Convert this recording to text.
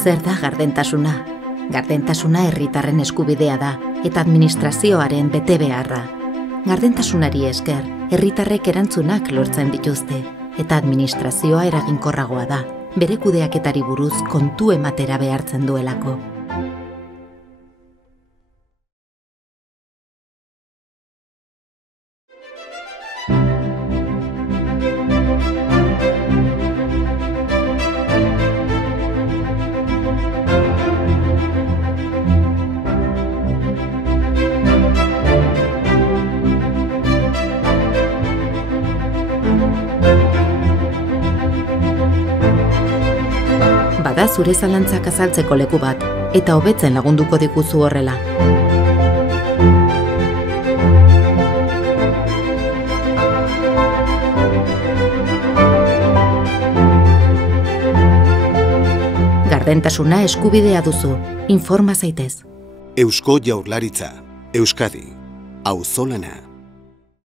Zer da gardentasuna? Gardentasuna herritarren eskubidea da, eta administrazioaren betebeharra. Gardentasunari esker, herritarrek erantzunak lortzen dituzte, eta administrazioa eraginkorragoa da, bere kudeaketari buruz kontu ematera behartzen duelako. Bada zure zalantzak azaltzeko leku bat, eta hobetzen lagunduko diguzu horrela. Gardentasuna eskubidea duzu, informa zaitez. Eusko Jaurlaritza, Euskadi, auzolana.